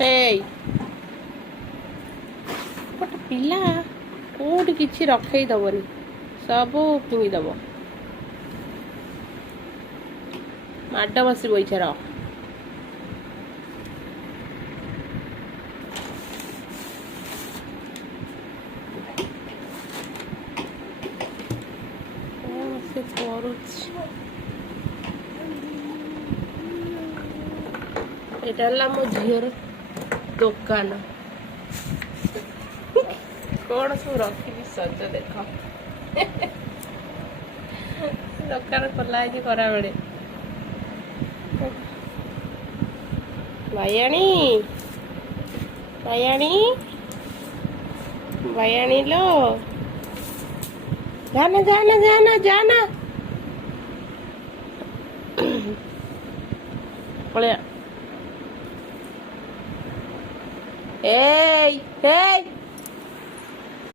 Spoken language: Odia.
ଏଇ ଗୋଟେ ପିଲା କୋଉଠି କିଛି ରଖେଇ ଦବନି, ସବୁ ଫିଙ୍ଗିଦବ। ମାଡ଼ ବସି ବଇଛା ରହ। କଣ ସେ କରୁଛି? ଏଇଟା ହେଲା ମୋ ଝିଅର ଦୋକାନ। କଣ ସବୁ ରଖିଛି ସଜ ଦେଖ। ଦୋକାନ ଖୋଲା ହେଇଛି ଖରାବେଳେ। ବାୟାଣୀ ବାୟାଣୀ ବାୟାଣୀ ଲୋ, ଯାନା ଯାନା ଯାନା ଯାନା ପଳେଆ। ଏଇ ଏଇ